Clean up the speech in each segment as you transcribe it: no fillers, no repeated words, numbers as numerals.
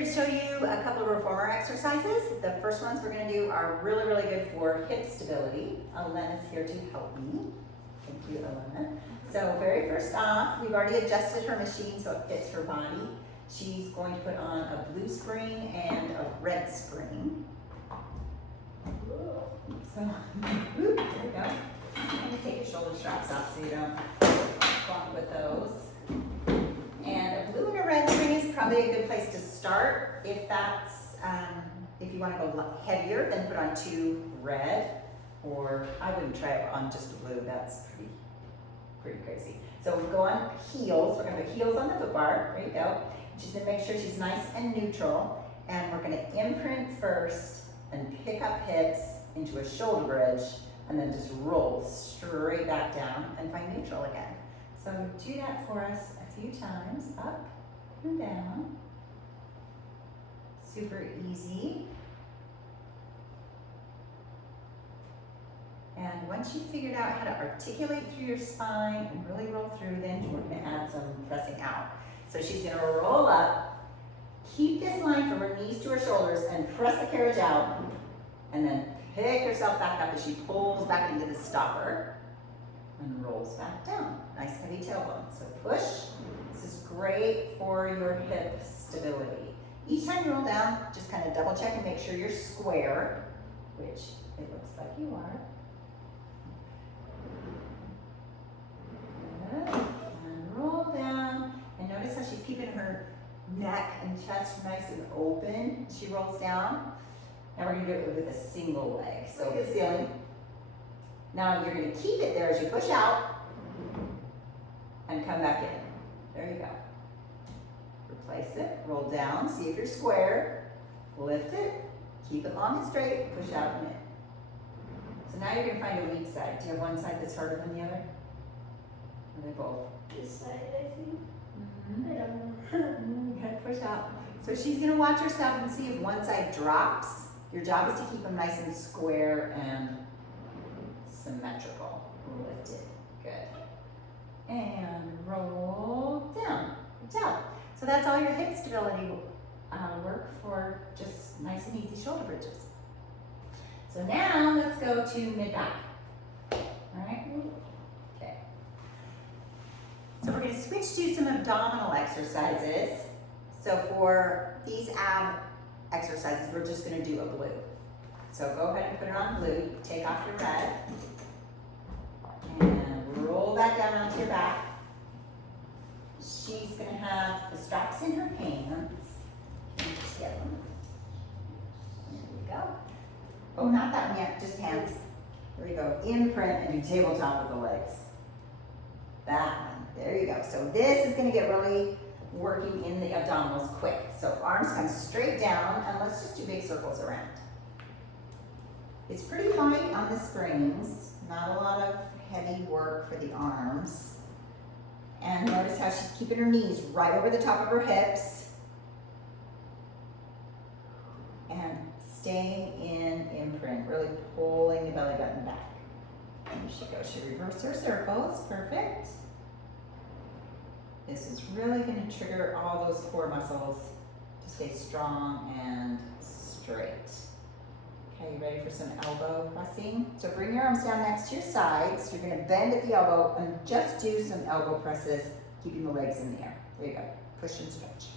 here to show you a couple of reformer exercises. The first ones we're going to do are really, really good for hip stability. Elena's here to help me. Thank you, Elena. So very first off, we've already adjusted her machine so it fits her body. She's going to put on a blue spring and a red spring. So, there we go. I'm going to take your shoulder straps off so you don't bump with those. And a blue and a red spring is probably a good place to start. If that's, if you want to go heavier, then put on 2 red, or I wouldn't try it on just blue. That's pretty crazy. So we go on heels. We're going to put heels on the foot bar. There you go. Just to make sure she's nice and neutral. And we're going to imprint first and pick up hips into a shoulder bridge, and then just roll straight back down and find neutral again. So do that for us a few times, up and down. Super easy. And once you've figured out how to articulate through your spine and really roll through, then we're going to add some pressing out. So she's going to roll up, keep this line from her knees to her shoulders, and press the carriage out, and then pick herself back up as she pulls back into the stopper and rolls back down. Nice heavy tailbone. So push. This is great for your hip stability. Each time you roll down, just kind of double check and make sure you're square, which it looks like you are. Good. And roll down. And notice how she's keeping her neck and chest nice and open. She rolls down. Now we're going to do it with a single leg. So the ceiling. Now you're going to keep it there as you push out and come back in. There you go. Replace it, roll down, see if you're square, lift it, keep it long and straight, push out and in. So now you're going to find a weak side. Do you have one side that's harder than the other? Or they both? This side, I think. Mm-hmm. I don't know. Okay, push out. So she's going to watch herself and see if one side drops. Your job is to keep them nice and square and symmetrical. Lift it. Good. And roll down. Good job. So that's all your hip stability work for just nice and easy shoulder bridges. So now let's go to mid-back. All right? Okay. So we're going to switch to some abdominal exercises. So for these ab exercises, we're just going to do a blue. So go ahead and put it on blue. Take off your red. And roll back down onto your back. She's going to have the straps in her hands. Just get them. There we go. Oh, not that one yet, just hands. There we go. Imprint and do tabletop with the legs. That one. There you go. So this is going to get really working in the abdominals quick. So arms come straight down, and let's just do big circles around. It's pretty light on the springs. Not a lot of heavy work for the arms. And notice how she's keeping her knees right over the top of her hips. And staying in imprint, really pulling the belly button back. There she goes. She reversed her circles. Perfect. This is really going to trigger all those core muscles to stay strong and straight. Okay, you ready for some elbow pressing? So bring your arms down next to your sides. You're going to bend at the elbow and just do some elbow presses, keeping the legs in the air. There you go. Push and stretch.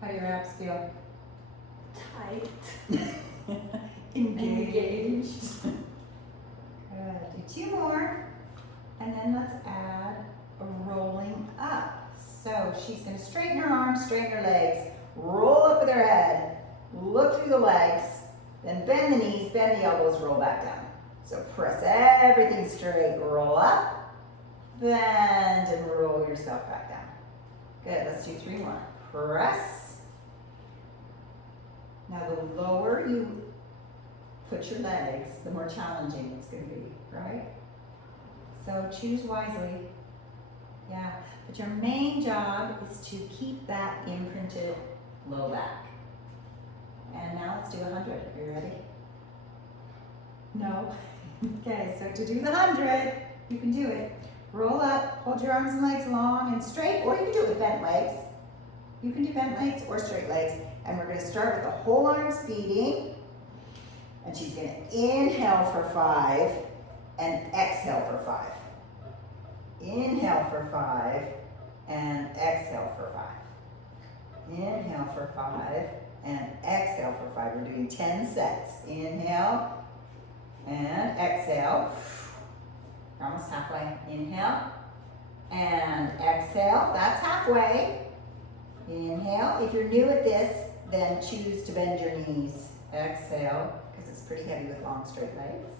How do your abs feel? Tight. Engaged. Good. Do 2 more. And then let's add a rolling up. So she's going to straighten her arms, straighten her legs, roll up with her head, look through the legs, then bend the knees, bend the elbows, roll back down. So press everything straight, roll up, bend, and roll yourself back down. Good, let's do 3 more. Press. Now the lower you put your legs, the more challenging it's going to be, right? So choose wisely. Yeah, but your main job is to keep that imprinted low back. And now let's do 100. Are you ready? No? Okay, so to do the 100, you can do it. Roll up, hold your arms and legs long and straight, or you can do it with bent legs. You can do bent legs or straight legs. And we're gonna start with the whole arms beating. And she's gonna inhale for 5 and exhale for 5. Inhale for 5 and exhale for 5. Inhale for 5 and exhale for 5. We're doing 10 sets. Inhale and exhale. We're almost halfway. Inhale and exhale. That's halfway. Inhale. If you're new at this, then choose to bend your knees. Exhale, because it's pretty heavy with long straight legs.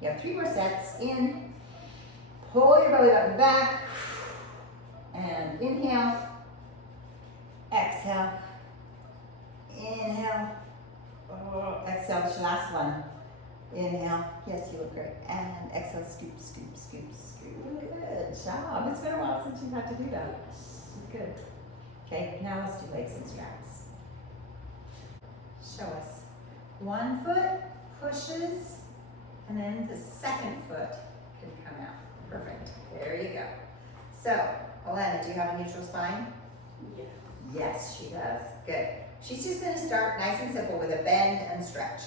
You have 3 more sets. In. Pull your belly button back. And inhale. Exhale. Inhale. Oh, exhale, this is your last one. Inhale. Yes, you look great. And exhale, scoop, scoop, scoop, scoop. Good job. It's been a while since you've had to do that. Good. Okay, now let's do legs and straps. Show us. One foot pushes, and then the second foot can come out. Perfect. There you go. So, Elena, do you have a neutral spine? Yeah. Yes, she does. Good. She's just going to start nice and simple with a bend and stretch.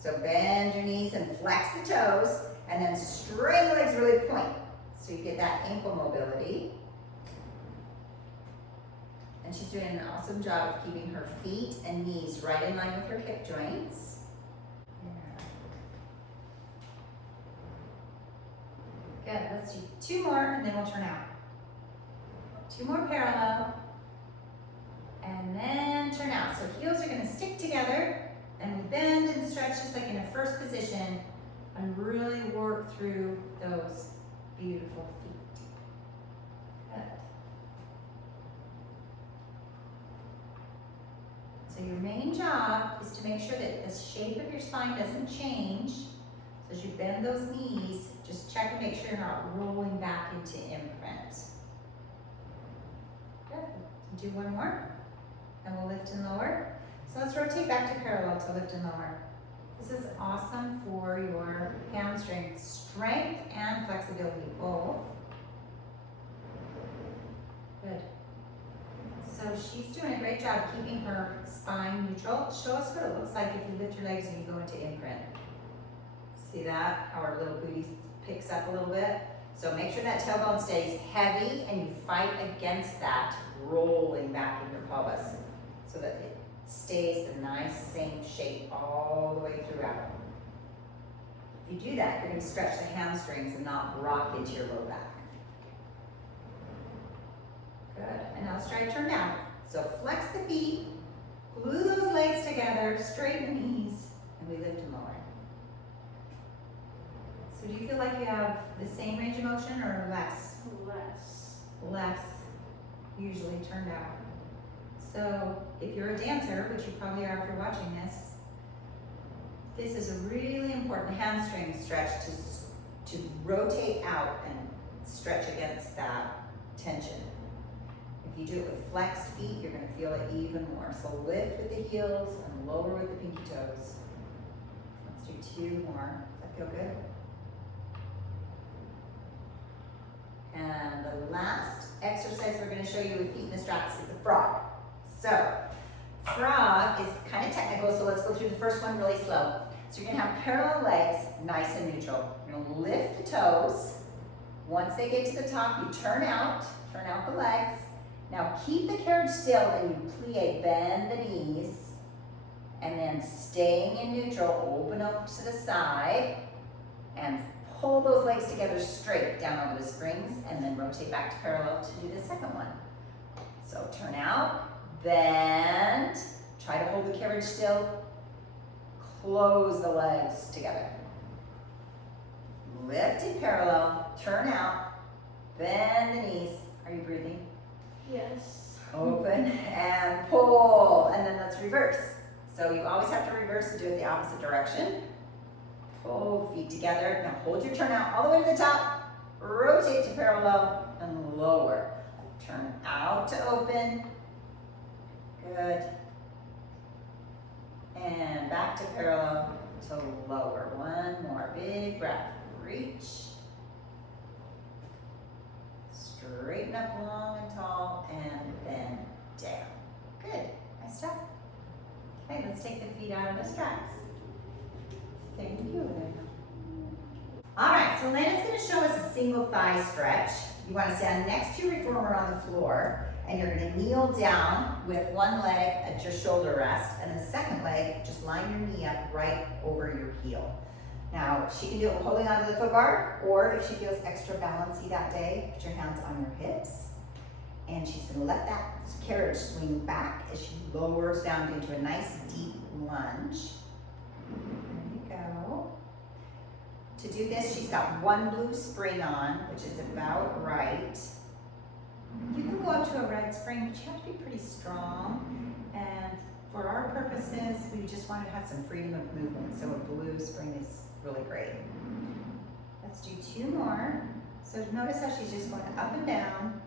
So bend your knees and flex the toes, and then straighten the legs, really point. So you get that ankle mobility. And she's doing an awesome job of keeping her feet and knees right in line with her hip joints. Yeah. Good. Let's do 2 more, and then we'll turn out. 2 more parallel. And then turn out. So heels are going to stick together, and we bend and stretch just like in a first position, and really work through those beautiful feet. Good. So your main job is to make sure that the shape of your spine doesn't change. So as you bend those knees, just check and make sure you're not rolling back into imprint. Good. Do 1 more. And we'll lift and lower. So let's rotate back to parallel to lift and lower. This is awesome for your hamstring strength and flexibility both. Good. So she's doing a great job keeping her spine neutral. Show us what it looks like if you lift your legs and you go into imprint. See that? How our little booty picks up a little bit. So make sure that tailbone stays heavy and you fight against that rolling back in your pelvis, so that it stays the nice same shape all the way throughout. If you do that, you're going to stretch the hamstrings and not rock into your low back. Good. And now let's try to turn down. So flex the feet, glue those legs together, straighten the knees, and we lift and lower. So do you feel like you have the same range of motion or less? Less, usually turned out. So if you're a dancer, which you probably are if you're watching this, this is a really important hamstring stretch to rotate out and stretch against that tension. If you do it with flexed feet, you're going to feel it even more. So lift with the heels and lower with the pinky toes. Let's do 2 more. Does that feel good? And the last exercise we're going to show you with feet in the straps is the frog. So, frog is kind of technical, so let's go through the first one really slow. So you're going to have parallel legs, nice and neutral. You're going to lift the toes. Once they get to the top, you turn out the legs. Now keep the carriage still and you plie, bend the knees. And then staying in neutral, open up to the side and pull those legs together straight down over the springs, and then rotate back to parallel to do the second one. So turn out, bend, try to hold the carriage still, close the legs together. Lift in parallel, turn out, bend the knees. Are you breathing? Yes. Open and pull, and then let's reverse. So you always have to reverse and do it the opposite direction. Pull feet together. Now hold your turn out all the way to the top. Rotate to parallel and lower. Turn out to open. Good. And back to parallel to lower. One more big breath. Reach. straighten up long and tall, and then down. Good, nice job. Okay, let's take the feet out of the straps. Thank you, Elena. All right, so Elena's gonna show us a single thigh stretch. You wanna stand next to your reformer on the floor, and you're gonna kneel down with one leg at your shoulder rest, and the second leg, just line your knee up right over your heel. Now, she can do it holding onto the foot bar, or if she feels extra balancy that day, put your hands on your hips, and she's gonna let that carriage swing back as she lowers down into a nice deep lunge. There you go. To do this, she's got one blue spring on, which is about right. You can go up to a red spring, but you have to be pretty strong. And for our purposes, we just want to have some freedom of movement, so a blue spring is really great. Let's do two more. So notice how she's just going up and down.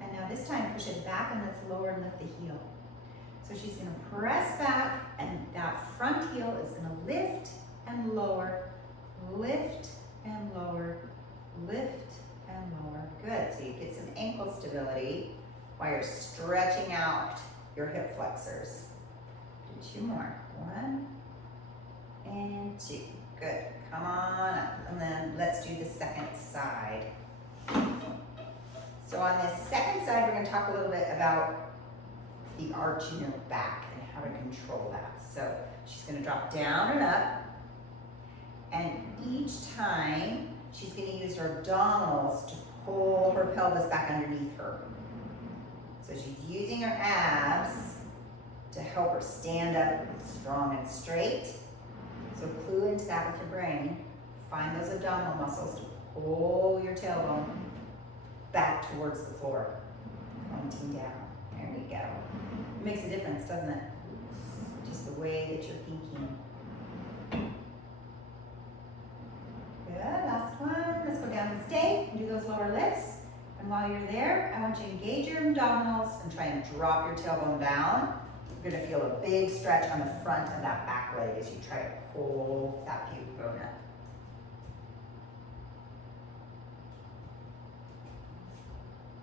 And now this time, push it back and let's lower and lift the heel. So she's going to press back, and that front heel is going to lift and lower, lift and lower, lift and lower. Good, so you get some ankle stability while you're stretching out your hip flexors. Do two more. One and two. Good, come on up. And then let's do the second side. So on this second side, we're gonna talk a little bit about the arch in your back and how to control that. So she's gonna drop down and up, and each time she's gonna use her abdominals to pull her pelvis back underneath her. So she's using her abs to help her stand up strong and straight. So clue into that with your brain. Find those abdominal muscles to pull your tailbone back towards the floor, pointing down. There we go. It makes a difference, doesn't it? Just the way that you're thinking. Good, last one. Let's go down and stay and do those lower lifts. And while you're there, I want you to engage your abdominals and try and drop your tailbone down. You're gonna feel a big stretch on the front of that back leg as you try to pull that pubic bone up.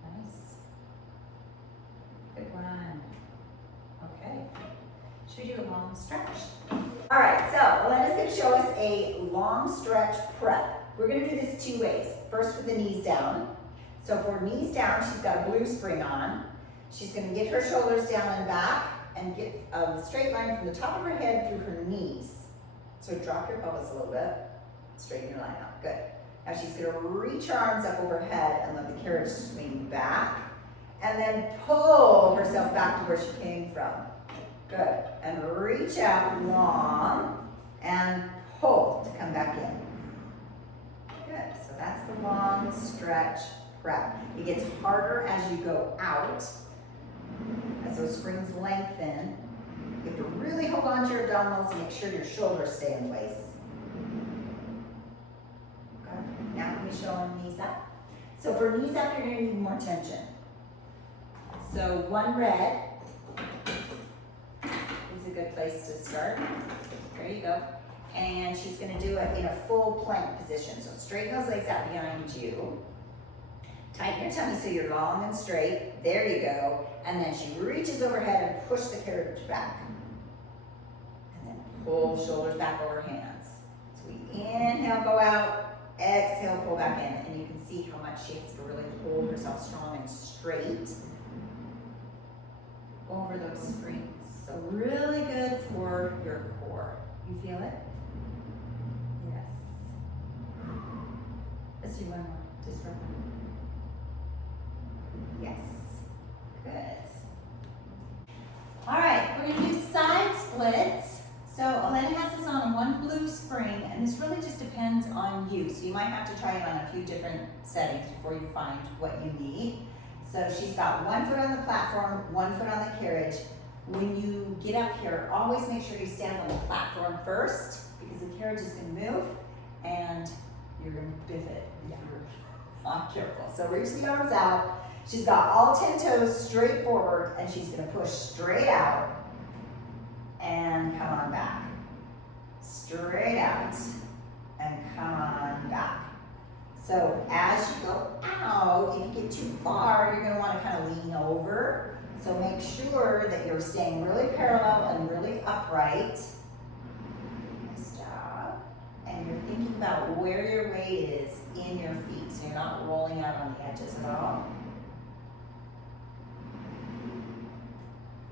Nice. Good one. Okay. Should we do a long stretch? All right, so Elena's gonna show us a long stretch prep. We're gonna do this two ways. First with the knees down. So for knees down, she's got a blue spring on. She's gonna get her shoulders down and back and get a straight line from the top of her head through her knees. So drop your pelvis a little bit, straighten your line out, good. Now she's gonna reach her arms up overhead and let the carriage swing back, and then pull herself back to where she came from. Good, and reach out long and pull to come back in. Good, so that's the long stretch prep. It gets harder as you go out, as those springs lengthen. You have to really hold on to your abdominals and make sure your shoulders stay in place. Good. Now can we show them knees up? So for knees up, you're gonna need more tension. So one red is a good place to start. There you go. And she's gonna do it in a full plank position. So straighten those legs out behind you. Tighten your tummy so you're long and straight. There you go. And then she reaches overhead and push the carriage back. And then pull shoulders back over hands. So we inhale, go out, exhale, pull back in. And you can see how much she has to really hold herself strong and straight over those springs. So really good for your core. You feel it? Yes. Let's do one more, just for fun. Yes, good. All right, we're gonna do side splits. So Elena has this on one blue spring, and this really just depends on you. So you might have to try it on a few different settings before you find what you need. So she's got one foot on the platform, one foot on the carriage. When you get up here, always make sure you stand on the platform first, because the carriage is gonna move, and you're gonna biff it if you're not careful. So reach the arms out. She's got all 10 toes straight forward, and she's gonna push straight out and come on back. Straight out and come on back. So as you go out, if you get too far, you're gonna wanna kind of lean over. So make sure that you're staying really parallel and really upright. Nice job. And you're thinking about where your weight is in your feet, so you're not rolling out on the edges at all.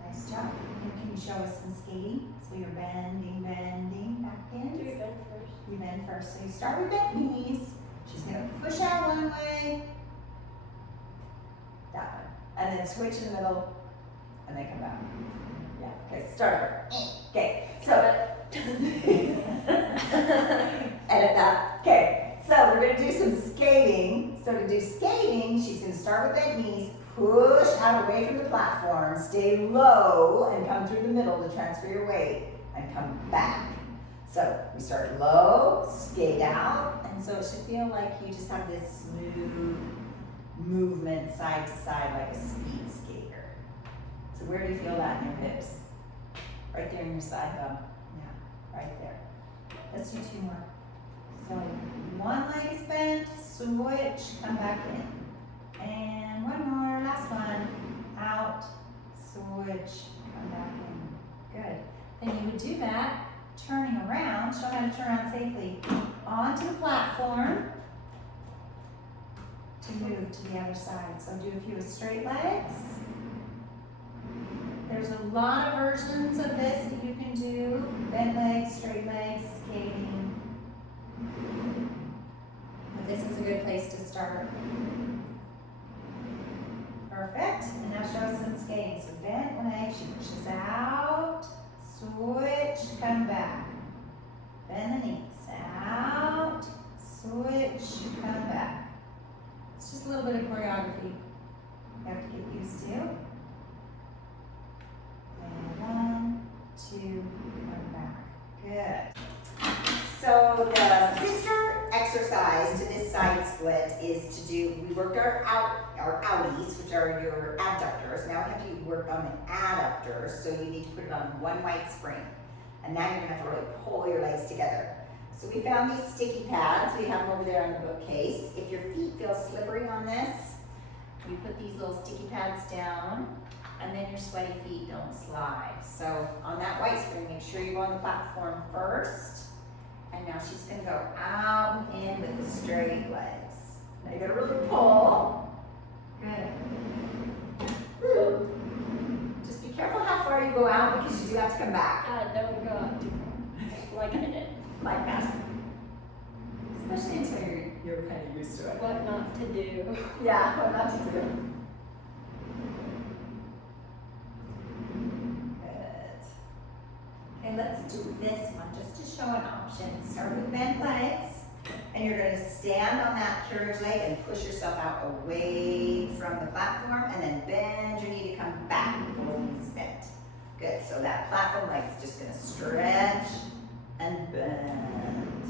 Nice job. And can you show us some skating? So you're bending back in. Do you bend first? You bend first. So you start with bent knees. She's gonna push out one way, that one, and then switch in the middle, and then come back. Yeah, okay, start. Okay, so, edit that. Okay, so we're gonna do some skating. So to do skating, she's gonna start with bent knees, push out away from the platform, stay low, and come through the middle to transfer your weight, and come back. So we start low, skate out, and so it should feel like you just have this smooth movement side to side like a speed skater. So where do you feel that in your hips? Right there in your side bum. Yeah, right there. Let's do 2 more. So one leg is bent, switch, come back in. And one more, last one. Out, switch, come back in. Good. Then you would do that. Turning around, show how to turn around safely onto the platform to move to the other side. So do a few with straight legs. There's a lot of versions of this that you can do. Bent legs, straight legs, skating. But this is a good place to start. Perfect. And now show us some skating. So bent legs, she pushes out. Switch, come back. Bend the knees. Out, switch, come back. It's just a little bit of choreography you have to get used to. And 1, 2, come back. Good. So the sister exercise to this side split is to do, we worked our outies, which are your abductors. Now we have to work on the adductors, so you need to put it on one white spring. And now you're gonna have to really pull your legs together. So we found these sticky pads. We have them over there on the bookcase. If your feet feel slippery on this, you put these little sticky pads down, and then your sweaty feet don't slide. So on that white spring, make sure you go on the platform first. And now she's gonna go out and in with the straight legs. Now you're gonna really pull. Good. Woo. Just be careful how far you go out because you do have to come back. Don't go out too far. Like I did. Like that. Especially until you're kind of used to it. What not to do. Yeah, what not to do. Good. Okay, let's do this one just to show an option. Start with bent legs, and you're going to stand on that carriage leg and push yourself out away from the platform, and then bend your knee to come back with the knees bent. Good, so that platform leg's just going to stretch and bend.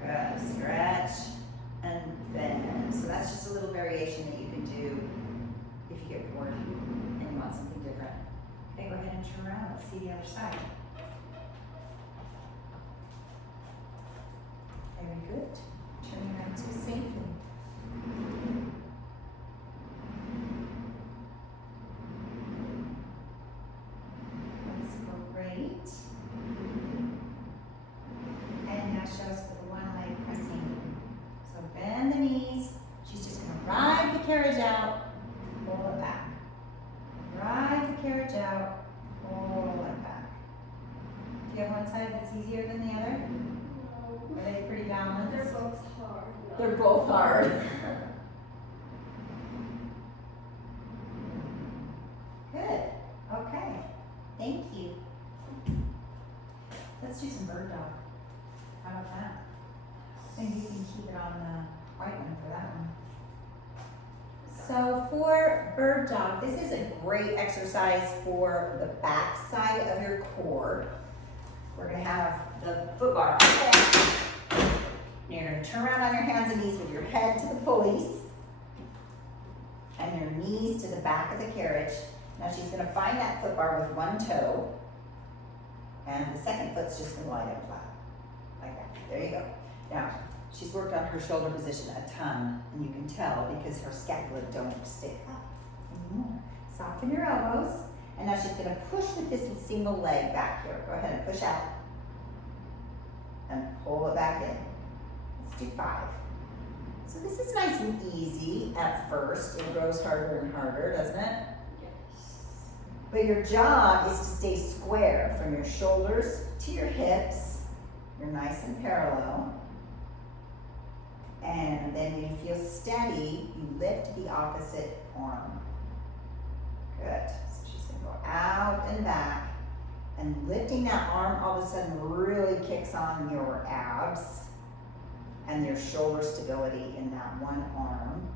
Good, stretch and bend. So that's just a little variation that you can do if you get bored and you want something different. Okay, go ahead and turn around. Let's see the other side. Very good. Turn around so safely. That's great. And now show us with the one leg pressing. So bend the knees. She's just going to ride the carriage out, pull it back. Ride the carriage out, pull it back. Do you have one side that's easier than the other? Are they pretty balanced? They're both hard. They're both hard. Good. Okay. Thank you. Let's do some bird dog. How about that? Maybe you can keep it on the white one for that one. So for bird dog, this is a great exercise for the back side of your core. We're going to have the foot bar. You're going to turn around on your hands and knees with your head to the pulleys and your knees to the back of the carriage. Now she's going to find that foot bar with one toe, and the second foot's just going to lie down flat, like that. There you go. Now, she's worked on her shoulder position a ton, and you can tell because her scapula don't stick up anymore. Soften your elbows, and now she's gonna push with this single leg back here. Go ahead and push out. And pull it back in. Let's do 5. So this is nice and easy at first. It grows harder and harder, doesn't it? Yes. But your job is to stay square from your shoulders to your hips. You're nice and parallel. And then when you feel steady, you lift the opposite arm. Good. So she's gonna go out and back. And lifting that arm all of a sudden really kicks on your abs and your shoulder stability in that one arm.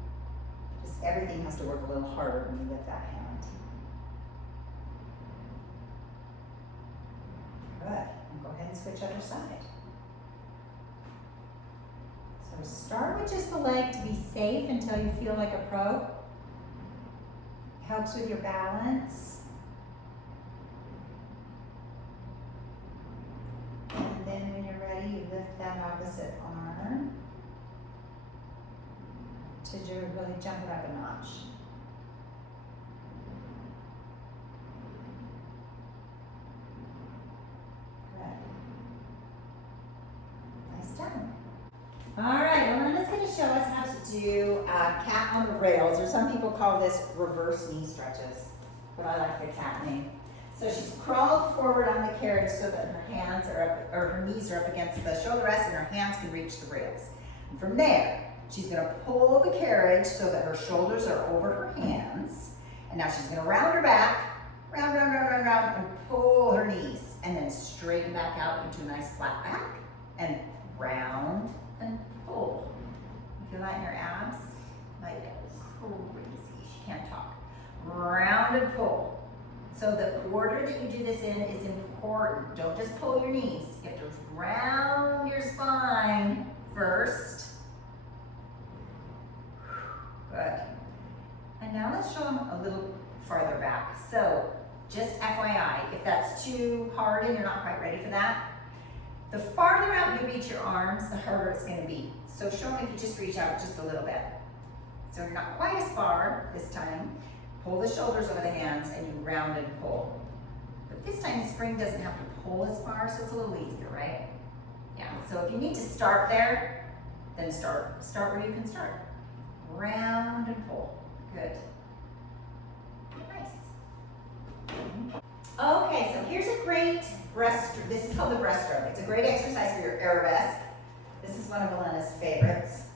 Just everything has to work a little harder when you lift that hand. Good. And go ahead and switch other side. So start with just the leg to be safe until you feel like a pro. Helps with your balance. And then when you're ready, you lift that opposite arm to really jump it up a notch. Good. Nice job. All right, Elena's going to show us how to do cat on the rails, or some people call this reverse knee stretches, but I like the cat name. So she's crawled forward on the carriage so that her hands are up, or her knees are up against the shoulder rest and her hands can reach the rails. And from there, she's gonna pull the carriage so that her shoulders are over her hands. And now she's gonna round her back, round, and pull her knees. And then straighten back out into a nice flat back. And round and pull. You feel that in your abs? Like crazy, she can't talk. Round and pull. So the order that you do this in is important. Don't just pull your knees. You have to round your spine first. Good. And now let's show them a little farther back. So just FYI, if that's too hard and you're not quite ready for that, the farther out you reach your arms, the harder it's going to be. So show them if you just reach out just a little bit. So you're not quite as far this time. Pull the shoulders over the hands and you round and pull. But this time the spring doesn't have to pull as far, so it's a little easier, right? Yeah, so if you need to start there, then start where you can start. Round and pull. Good. Nice. Okay, so here's a great breaststroke. This is called the breaststroke. It's a great exercise for your arabesque. This is one of Elena's favorites.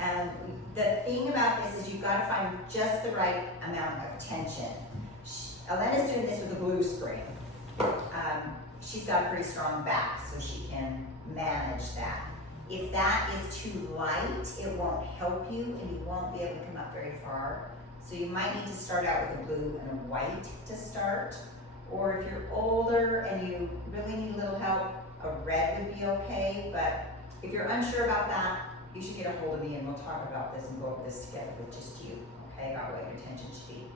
And the thing about this is you've got to find just the right amount of tension. Elena's doing this with a glue spring. She's got a pretty strong back, so she can manage that. If that is too light, it won't help you and you won't be able to come up very far. So you might need to start out with a blue and a white to start. Or if you're older and you really need a little help, a red would be okay. But if you're unsure about that, you should get a hold of me and we'll talk about this and go over this together with just you, okay, about what your tension should be.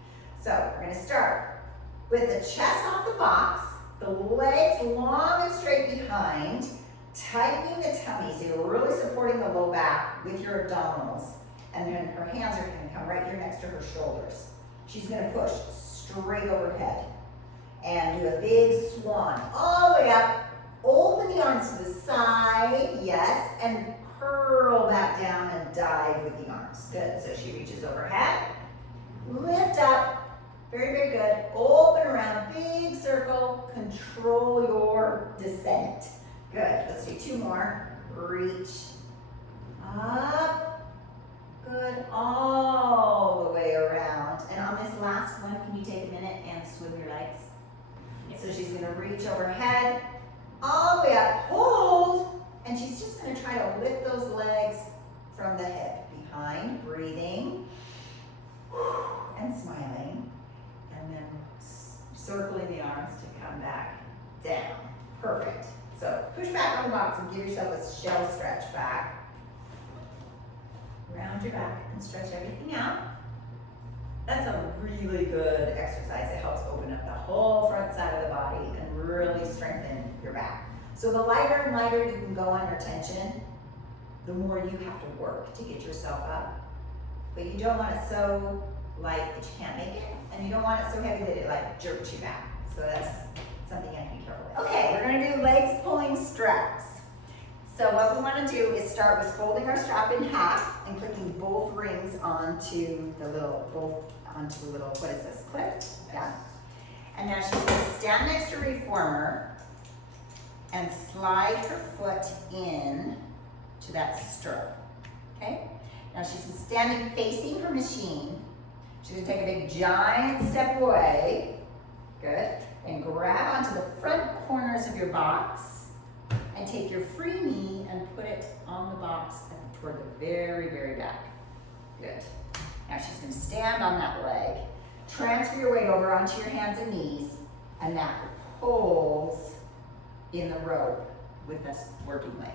So we're gonna start with the chest off the box, the legs long and straight behind, tightening the tummy, so you're really supporting the low back with your abdominals. And then her hands are gonna come right here next to her shoulders. She's gonna push straight overhead and do a big swan all the way up. Open the arms to the side, yes, and curl back down and dive with the arms. Good, so she reaches overhead, lift up, very, very good. Open around, big circle, control your descent. Good, let's do 2 more. Reach up, good, all the way around. And on this last one, can you take a minute and swim your legs? So she's gonna reach overhead, all the way up, hold, and she's just gonna try to lift those legs from the hip. Behind, breathing, and smiling, and then circling the arms to come back down. Perfect. So push back on the box and give yourself a shell stretch back. Round your back and stretch everything out. That's a really good exercise. It helps open up the whole front side of the body and really strengthen your back. So the lighter and lighter you can go on your tension, the more you have to work to get yourself up. But you don't want it so light that you can't make it, and you don't want it so heavy that it like jerks you back. So that's something you have to be careful with. Okay, we're gonna do legs pulling straps. So what we wanna do is start with folding our strap in half and clicking both rings onto the little, what is this, clip? Yeah. And now she's gonna stand next to reformer and slide her foot in to that stirrup, okay? Now she's standing facing her machine. She's gonna take a big giant step away, good, and grab onto the front corners of your box and take your free knee and put it on the box and toward the very, very back, good. Now she's gonna stand on that leg, transfer your weight over onto your hands and knees, and that pulls in the rope with this working leg.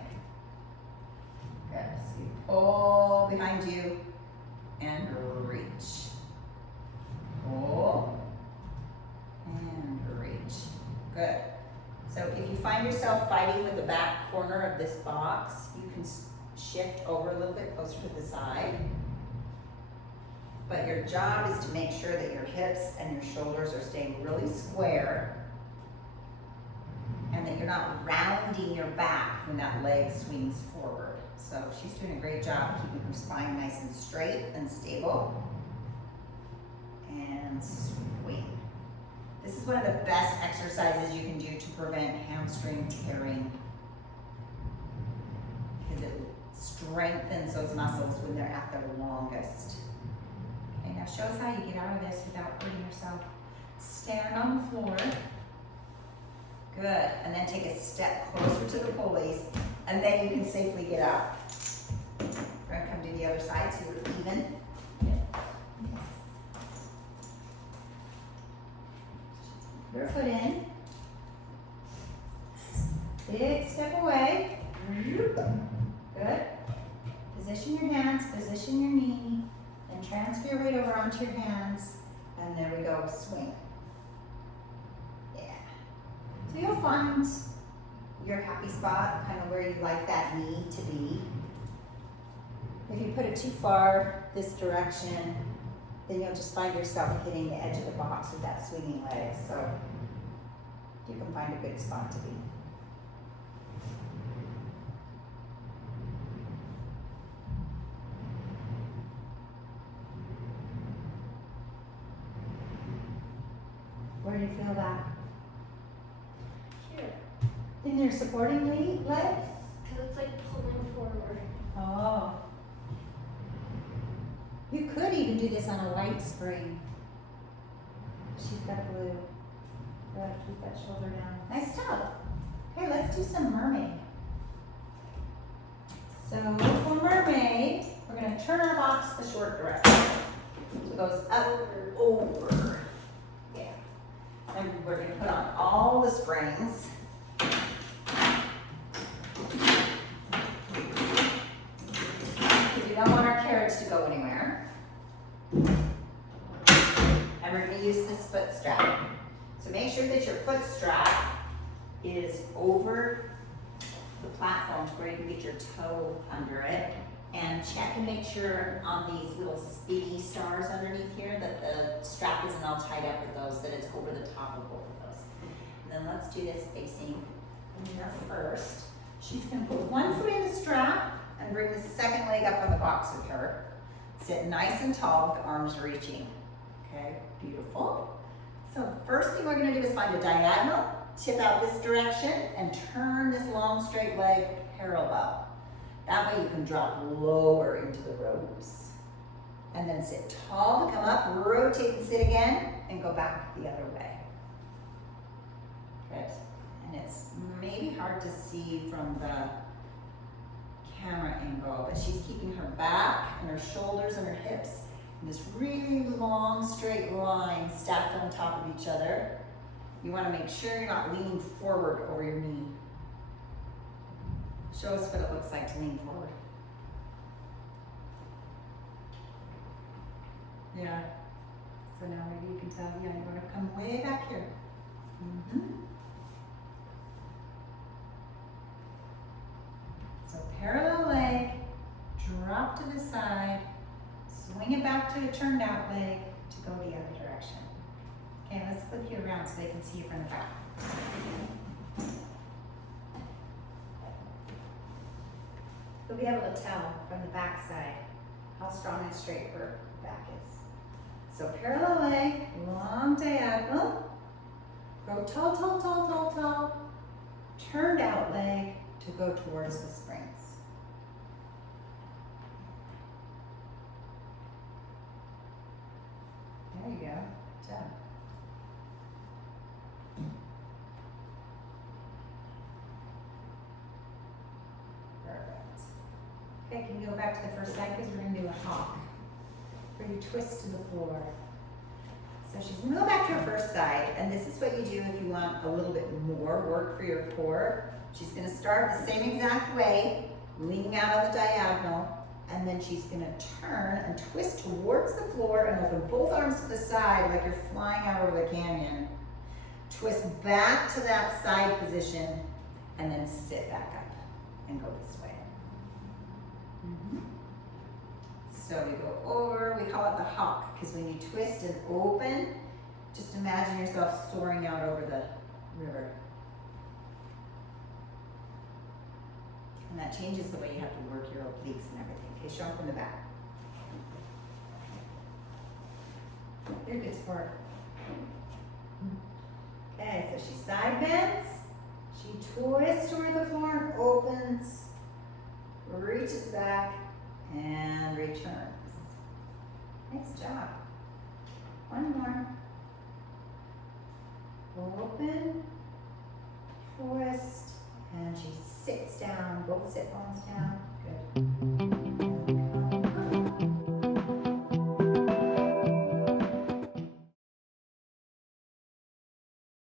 Good, so you pull behind you and reach. Pull and reach. Good. So if you find yourself fighting with the back corner of this box, you can shift over a little bit closer to the side. But your job is to make sure that your hips and your shoulders are staying really square and that you're not rounding your back when that leg swings forward. So she's doing a great job keeping her spine nice and straight and stable. And swing. This is one of the best exercises you can do to prevent hamstring tearing because it strengthens those muscles when they're at their longest. Okay, now show us how you get out of this without hurting yourself. Stand on the floor. Good, and then take a step closer to the pulleys, and then you can safely get out. We're gonna come to the other side so you're even. Put your foot in. Big step away. Good. Position your hands, position your knee, and transfer your weight over onto your hands, and there we go, swing. So you'll find your happy spot, kind of where you like that knee to be. If you put it too far this direction, then you'll just find yourself hitting the edge of the box with that swinging leg. So you can find a good spot to be. Where do you feel that? Here. In your supporting legs? Because it's like pulling forward. Oh. You could even do this on a white spring. She's got a blue. Good, keep that shoulder down. Nice job. Okay, let's do some mermaid. So for mermaid, we're going to turn our box the short direction. So it goes up, over. Yeah. And we're going to put on all the springs. Because we don't want our carriage to go anywhere. And we're going to use this foot strap. So make sure that your foot strap is over the platform to where you can get your toe under it. And check and make sure on these little spinny stars underneath here that the strap isn't all tied up with those, that it's over the top of both of those. And then let's do this facing Elena first. She's going to put one foot in the strap and bring the second leg up on the box with her. Sit nice and tall with the arms reaching. Okay, beautiful. So first thing we're going to do is find a diagonal, tip out this direction, and turn this long straight leg parallel. That way you can drop lower into the ropes. And then sit tall to come up, rotate and sit again, and go back the other way. Good. And it's maybe hard to see from the camera angle, but she's keeping her back and her shoulders and her hips in this really long straight line stacked on top of each other. You want to make sure you're not leaning forward over your knee. Show us what it looks like to lean forward. Yeah. So now maybe you can tell, yeah, you want to come way back here. So parallel leg, swing it back to a turned out leg to go the other direction. Okay, let's flip you around so they can see you from the back. You'll be able to tell from the back side how strong and straight her back is. So parallel leg, long diagonal, go tall, tall, tall, tall, tall, turned out leg to go towards the springs. There you go, good job. Perfect. Okay, can you go back to the first side because we're going to do a hawk, where you twist to the floor. So she's going to go back to her first side, and this is what you do if you want a little bit more work for your core. She's going to start the same exact way, leaning out on the diagonal, and then she's going to turn and twist towards the floor and open both arms to the side like you're flying out over the canyon. Twist back to that side position, and then sit back up and go this way. So we go over, we call it the hawk, because when you twist and open, just imagine yourself soaring out over the river. And that changes the way you have to work your obliques and everything. Okay, show them from the back. You're good sport. Okay, so she side bends, she twists toward the floor and opens, reaches back, and returns. Nice job. One more. Open, twist, and she sits down, both sit bones down.